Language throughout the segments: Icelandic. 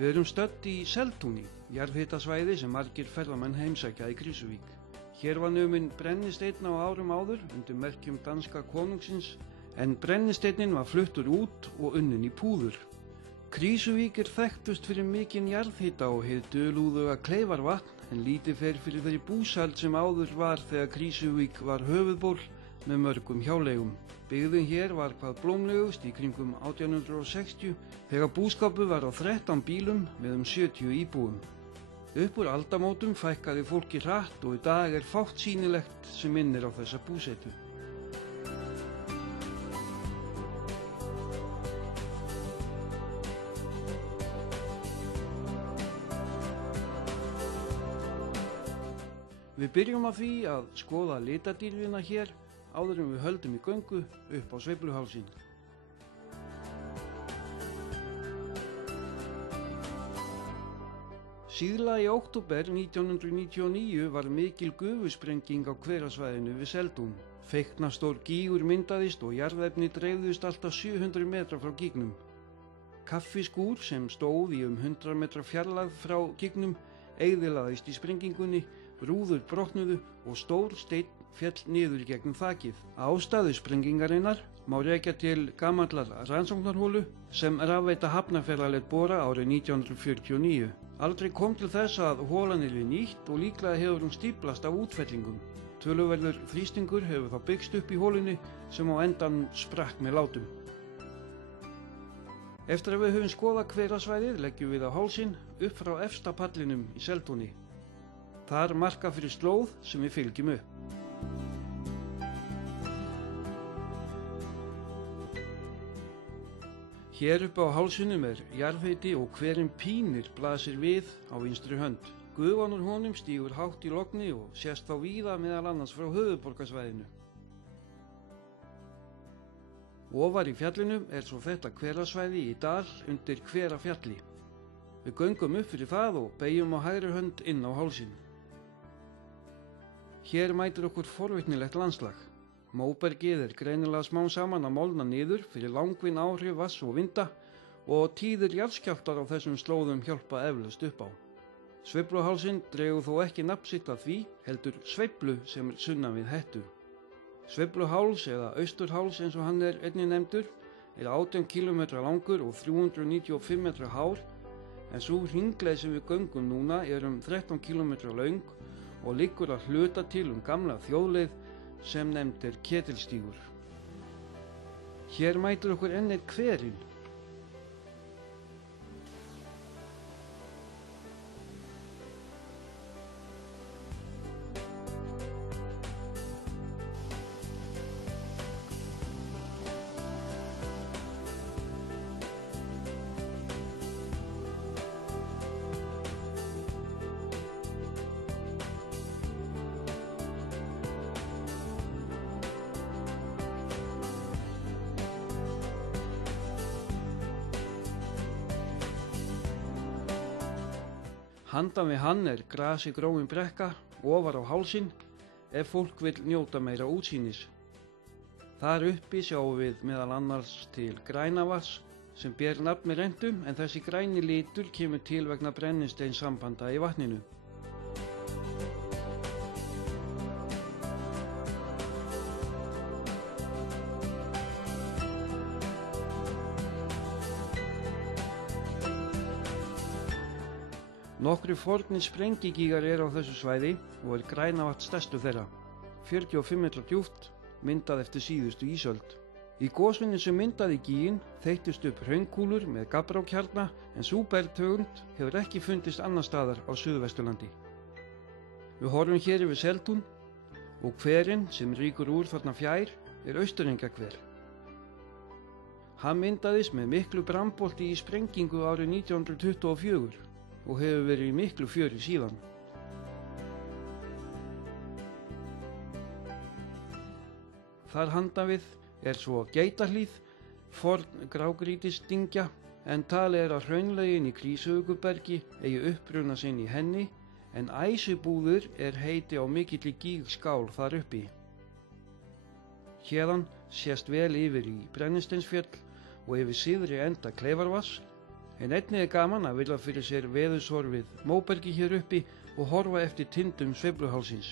Við erum stödd í Seltúni, jarðhitasvæði sem margir ferðamenn heimsækja í Krýsuvík. Hér var numinn brennisteinn á árum áður undir merkjum danska konungsins, en brennisteinnin var fluttur út og unnin í púður. Krýsuvík þekktust fyrir mikinn jarðhita og hið dulúðuga Kleifarvatn, en lítið fer fyrir þeirri búsæld sem áður var þegar Krýsuvík var höfuðból með mörgum hjáleigum. Byggðin hér var hvað blómlegust í kringum 1860 þegar búskapur var á 13 bílum með 70 íbúum. Upp úr aldamótum fækkaði fólki hratt og í dag fátt sýnilegt sem minnir á þessa búsetu. Við byrjum á því að skoða litadýrðina hér áður en við höldum í göngu upp á Sveifluhálsinn. Síðla í október 1999 var mikil gufusprenging á hverasvæðinu við Seldún. Feiknastór gígur myndaðist og jarðefni dreifðust alltaf 700 metra frá gígnum. Kaffiskúr sem stóð í 100 metra fjarlægð frá gígnum eyðilagðist í sprengingunni, rúður brotnuðu og stór steinn féll niður gegnum þakið. Ástæðu sprengingarinnar má rekja til gamallar rannsóknarholu sem rafveita Hafnarfjarðar lét bora árið 1949. Aldrei kom til þess að holan yrði nýtt og líklega hefur hún stíflast af útfellingum. Töluverður þrýstingur hefur þá byggst upp í holunni sem á endanum sprakk með látum. Eftir að við höfum skoðað hverasvæðið leggjum við á hálsinn upp frá efsta pallinum í Seltúni. Þar marka fyrir slóð sem við fylgjum upp. Hér upp á hálsinum jarðhiti og hverinn pínir blasir við á vinstri hönd. Gufan úr honum stígur hátt í logni og sést þá víða meðal annars frá höfuðborgarsvæðinu. Ofar í fjallinu svo þetta hverasvæði í dal undir Hverafjalli. Við göngum upp fyrir það og beygjum á hægri hönd inn á hálsinn. Hér mætir okkur forvitnilegt landslag. Móbergið greinilega smám saman að molna niður fyrir langvinn áhrif vatns og vinda og tíðir jarðskjálftar á þessum slóðum hjálpa eflaust upp á. Sveifluhálsinn dregur þó ekki nafn sitt að því, heldur sveiflu sem sunnan við Hettu. Sveifluháls eða Austurháls eins og hann einnig nefndur 18 km langur og 395 metra hár, en sú hringleið sem við göngum núna 13 km löng og liggur að hluta til gamla þjóðleið sem nefnd Ketilstígur. Hér mætir okkur enn hverinn. Handan við hann grasi gróin brekka ofar á hálsinn ef fólk vill njóta meira útsýnis. Þar uppi sjáum við meðal annars til Grænavatns sem ber nafn með rentum, en þessi græni litur kemur til vegna brennisteinssambanda í vatninu. Nokkri fornir sprengigígar á þessu svæði og Grænavatn stærstur þeirra. 45 metra djúpt, myndað eftir síðustu ísöld. Í gosvinni sem myndaði gíginn þeyttust upp hraunkúlur með gabbrárkjarna, en sú bergtegund hefur ekki fundist annar staðar á Suðvesturlandi. Við horfum hér yfir Seltún og hverinn sem rýkur úr þarna fjær Austurengahver. Hann myndaðist með miklu brambolti í sprengingu árið 1924 og hefur verið í miklu fjöri síðan. Þar handan við svo Geitahlíð, forn grágrýtisdyngja, en talið að hraunlögin í Krýsuvíkurbergi eigi uppruna sinn í henni, en Æsubúðir heiti á mikilli gígskál þar uppi. Héðan sést vel yfir í Brennisteinsfjöll og yfir syðri enda Kleifarvatns, En einnig gaman að vilja fyrir sér veðurshorfið Móbergi hér uppi og horfa eftir tindum sveifluhálsins.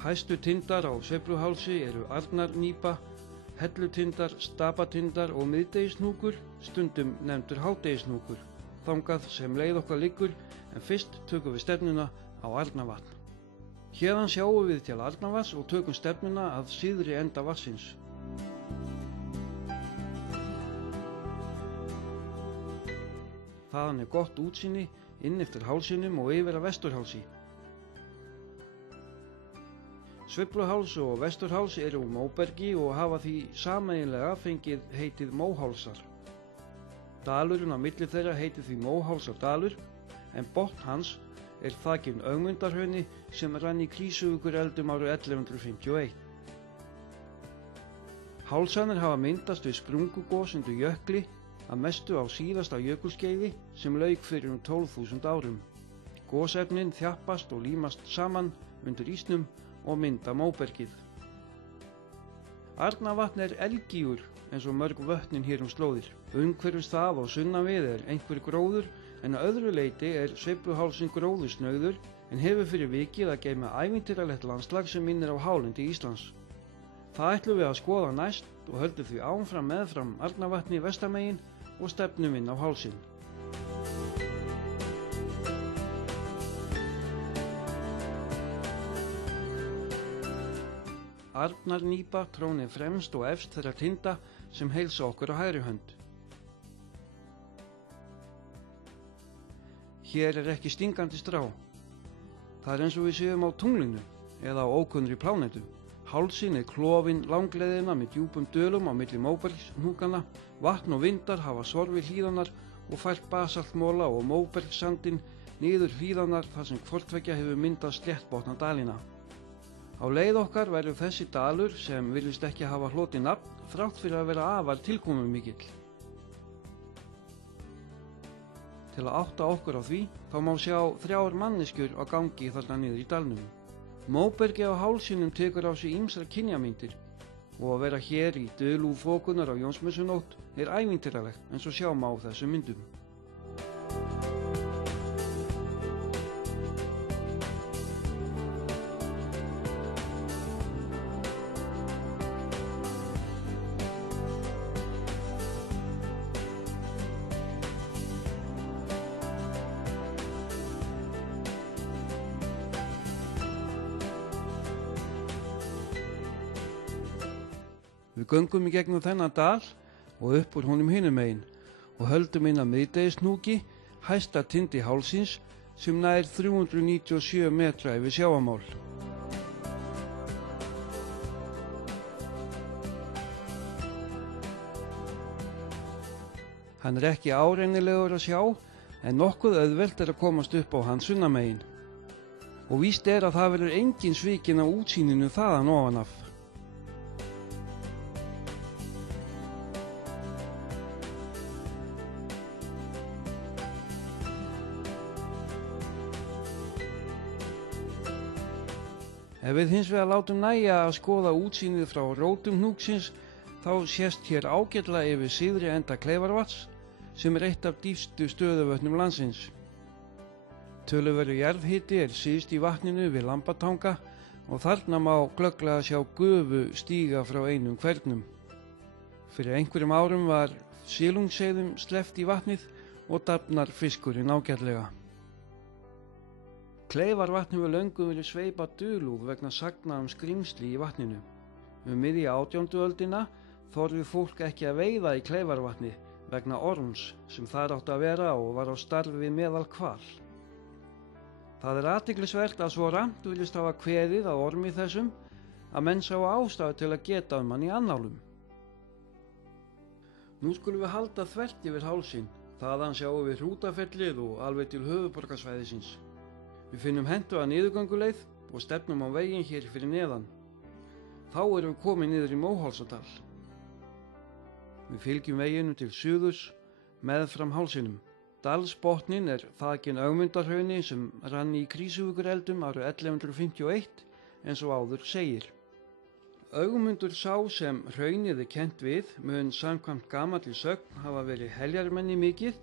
Hæstu tindar á sveifluhálsi eru Arnarnípa, Hellutindar, Stapatindar og Miðdegishnúkur, stundum nefndur Hádegishnúkur, þangað sem leið okkar liggur, en fyrst tökum við stefnuna á Arnarvatn. Héðan sjáum við til Arnarvatns og tökum stefnuna að síðri enda vatnsins. Þaðan gott útsýni inn eftir hálsinum og yfir að Vesturhálsi. Sveifluháls og Vesturháls eru úr Móbergi og hafa því sameiginlega fengið heitið Móhálsar. Dalurinn á milli þeirra heitir því Móhálsardalur, en botn hans þakinn Ögmundarhrauni sem rann í Krýsuvíkureldum árið 1151. Hálsarnir hafa myndast við sprungugos undir jökli, að mestu á síðasta jökulskeiði sem lauk fyrir 12.000 árum. Gosefnin þjappast og límast saman undir ísnum og mynda Móbergið. Arnarvatn elgígur eins og mörg vötnin hér slóðir. Umhverfis það og sunnan við einhver gróður, en að öðru leyti sveifluhálsinn gróðursnauður en hefur fyrir vikið að geyma ævintýralegt landslag sem minnir á hálendi Íslands. Það ætlum við að skoða næst og höldum því áfram meðfram Arnarvatni vestamegin og stefnum inn á hálsinn. Arnarnípa trónir fremst og efst þeirra tinda sem heilsa okkur á hægri hönd. Hér ekki stingandi strá. Það eins og við séum á tunglinu eða á ókunnri plánetu. Hálsinn klofinn langleiðina með djúpum dölum á milli Móbergshnúkanna. Vatn og vindar hafa sorfið hlíðarnar og fært basaltmola og Móbergssandinn niður hlíðarnar þar sem hvorttveggja hefur myndað sléttbotna dalina. Á leið okkar verður þessi dalur sem virðist ekki hafa hlotið nafn þrátt fyrir að vera afar tilkomumikill. Til að átta okkur á því, þá má sjá 3 manneskjur á gangi þarna niður í dalnum. Móbergi á hálsinum tekur á sig ýmsar kynjamyndir og að vera hér í dulúð þokunnar á Jónsmessunótt ævintýralegt eins og sjá má á þessum myndum. Við göngum í gegnum þennan dal og upp úr honum hinum megin og höldum inn að Miðdegishnúki, hæsta tindi hálsins sem nær 397 metra yfir sjávarmál. Hann ekki árennilegur að sjá, en nokkuð auðvelt að komast upp á hann sunnamegin. Og víst að það verður engin svikin á útsýninu þaðan ofan af. Ef við hins vegar látum nægja að skoða útsýnið frá rótum hnúksins, þá sést hér ágætlega yfir syðri enda Kleifarvatns, sem eitt af dýpstu stöðuvötnum landsins. Töluverður jarðhiti syðst í vatninu við Lambatanga og þarna má glögglega sjá gufu stíga frá einum hvernum. Fyrir einhverjum árum var silungseiðum sleppt í vatnið og dafnar fiskurinn ágætlega. Kleifarvatn hefur löngum verið sveipað dulúð vegna sagna skrímsli í vatninu. Miðja 18. öldina þorði fólk ekki að veiða í Kleifarvatni vegna orms sem þar átti að vera og var á starfi meðal hval. Það athyglisvert að svo ramt virðist hafa kveðið að ormi þessum að menn sáu ástæðu til að geta hann í annálum. Nú skulum við halda þvert yfir hálsinn, þaðan sjáum við Hrútafellið og alveg til höfuðborgarsvæðisins. Við finnum hentuga niðurgönguleið og stefnum á veginn hér fyrir neðan. Þá erum við komin niður í Móhálsadal. Við fylgjum veginum til suðurs meðfram hálsinum. Dalsbotninn þakinn Ögmundarhrauni sem rann í Krýsuvíkureldum árið 1151, eins og áður segir. Ögmundur sá sem hraunið kennt við mun samkvæmt gamalli sögn hafa verið heljarmenni mikið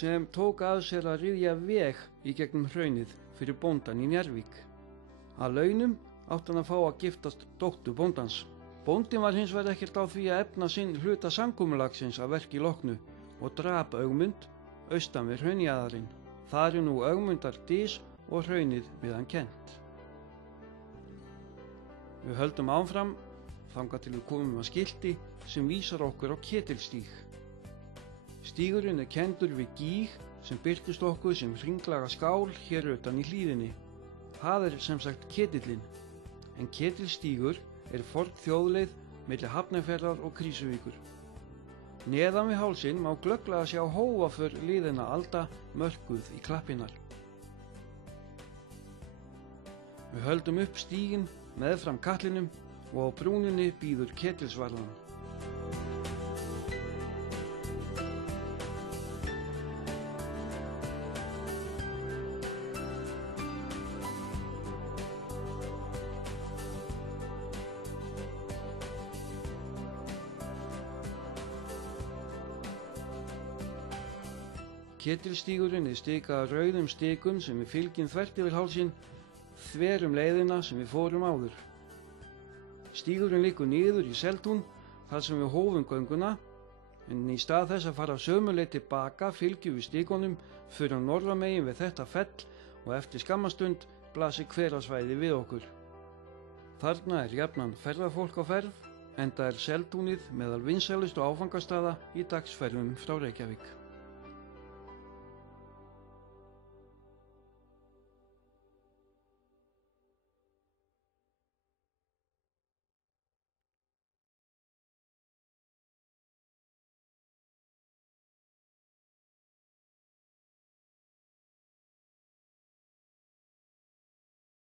sem tók að sér að ryðja veg í gegnum hraunið fyrir bóndan í Njarðvík. Að launum átti hann að fá að giftast dóttur bóndans. Bóndinn var hins vegar ekkert á því að efna sinn hluta samkomulagsins að verki loknu og drap Ögmund austan við hraunjaðarinn. Þar nú Ögmundar dys og hraunið við hann kennt. Við höldum áfram þangað til við komum að skilti sem vísar okkur á Ketilstíg. Stígurinn kenndur við gíg sem birtist okkur sem hringlaga skál hér utan í hlíðinni. Það sem sagt Ketillinn, en Ketilstígur forn þjóðleið milli Hafnarfjarðar og Krýsuvíkur. Neðan við hálsinn má glögglega sjá hófaför liðina alda mörkuð í klappinnar. Við höldum upp stíginn meðfram katlinum og á brúninni bíður Ketilsvarðan. Ketilstígurinn stikaður rauðum stikum sem við fylgjum þvert yfir hálsinn þverum leiðina sem við fórum áður. Stígurinn liggur niður í Seltún þar sem við hófum gönguna, en í stað þess að fara sömu leið tilbaka fylgjum við stikunum fyrir norðamegin við þetta fell og eftir skammastund blasir Hverasvæði við okkur. Þarna jafnan ferðafólk á ferð, enda Seltúnið meðal vinsælustu áfangastaða í dagsferðum frá Reykjavík.